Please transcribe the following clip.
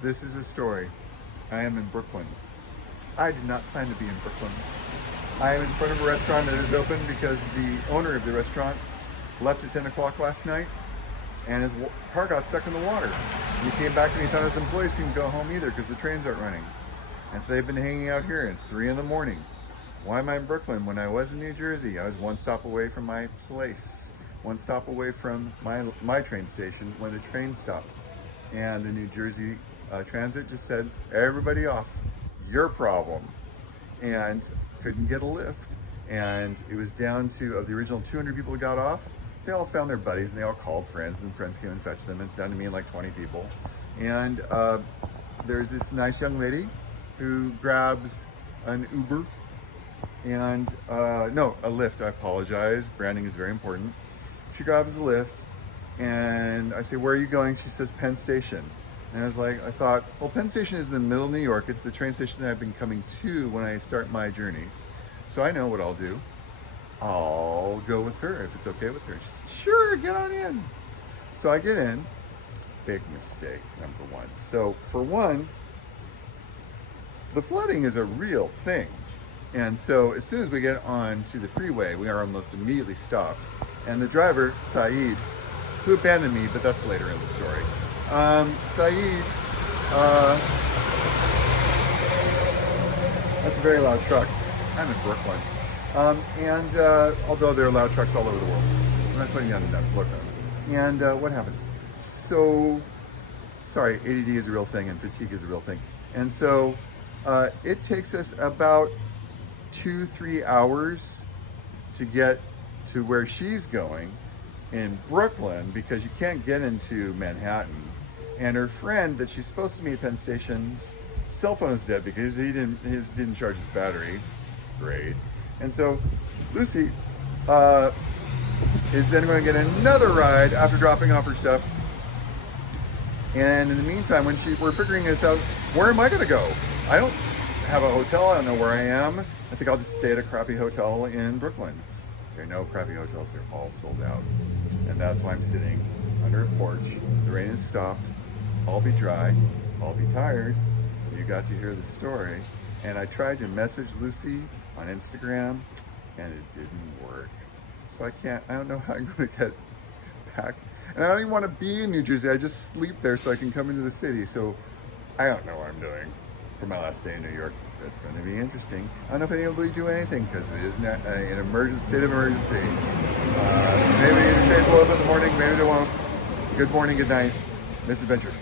This is a story. I am in Brooklyn. I did not plan to be in Brooklyn. I am in front of a restaurant that is open because the owner of the restaurant left at 10 o'clock last night and his car got stuck in the water. He came back and he found his employees couldn't go home either because the trains aren't running. And so they've been hanging out here and it's 3 in the morning. Why am I in Brooklyn? When I was in New Jersey, I was one stop away from my place, one stop away from my train station when the train stopped. And the New Jersey Transit just said, everybody off, your problem. And couldn't get a lift. And it was down to, of the original 200 people who got off, they all found their buddies and they all called friends and friends came and fetched them. And it's down to me and like 20 people. And there's this nice young lady who grabs an Uber and, no, a Lyft, I apologize. Branding is very important. She grabs a Lyft and I say, where are you going? She says, Penn Station. And I thought, well, Penn Station is in the middle of New York. It's the train station that I've been coming to when I start my journeys. So I know what I'll do. I'll go with her if it's okay with her. She says, sure, get on in. So I get in. Big mistake, number one. So for one, the flooding is a real thing. And so as soon as we get on to the freeway, we are almost immediately stopped. And the driver, Saeed, who abandoned me, but that's later in the story. Saeed, that's a very loud truck. I'm in Brooklyn. Although there are loud trucks all over the world. I'm not putting you on the look. And what happens? So, sorry, ADD is a real thing and fatigue is a real thing. And so it takes us about 2-3 hours to get to where she's going in Brooklyn because you can't get into Manhattan. And her friend that she's supposed to meet at Penn Station's cell phone is dead because he didn't charge his battery. Great. And so Lucy is then going to get another ride after dropping off her stuff. And in the meantime, when we're figuring this out, where am I going to go? I don't have a hotel. I don't know where I am. I think I'll just stay at a crappy hotel in Brooklyn. There are no crappy hotels. They're all sold out. And that's why I'm sitting under a porch. The rain has stopped. I'll be dry. I'll be tired. You got to hear the story. And I tried to message Lucy on Instagram and it didn't work. So I don't know how I'm going to get back. And I don't even want to be in New Jersey. I just sleep there so I can come into the city. So I don't know what I'm doing for my last day in New York. That's going to be interesting. I don't know if anybody will do anything because it is an emergency, state of emergency. Maybe the trains will open in the morning, maybe they won't. Good morning, good night. Misadventure.